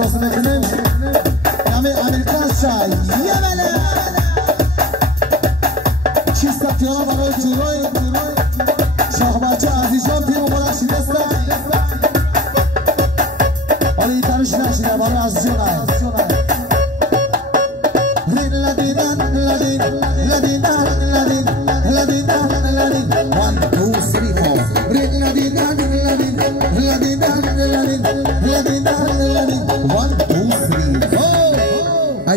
راست میکنیم همه امریکا شای یه بله چیست تیانا برای جیروی شاخ بچه عزیزان تیم مبارک شدسته حالا این تنش نشیده برای عزیزان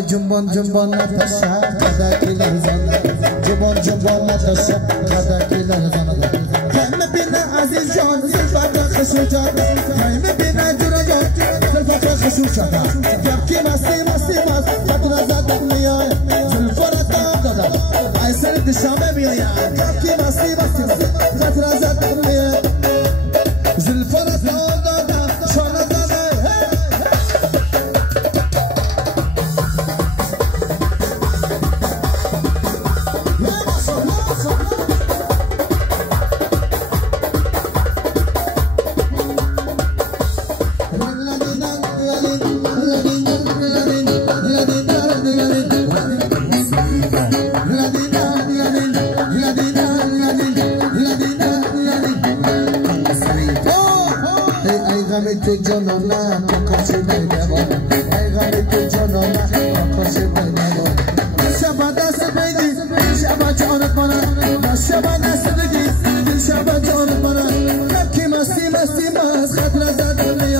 جنبان جنبان نتاشا خدا کی لرزانه جنبان جنبان نتاشا خدا کی لرزانه هم بنا عزیز جان زلفت خشوع جان هم بنا جورا جان زلفت خشوع جان جب کی مستی مستی ماست خاطر زد میای زلفت دادا ای سر دشامه میای جب کی مستی مستی خاطر زد میای زلفت دادا شانه زده تو جانانا کاکاسی میده‌بان ای غمی تو جانانا کاکاسی میده‌بان شب دست بدی شب جانت منم شب دست بدی شب جانت منم کی مستی مستی ماست خاطر زدم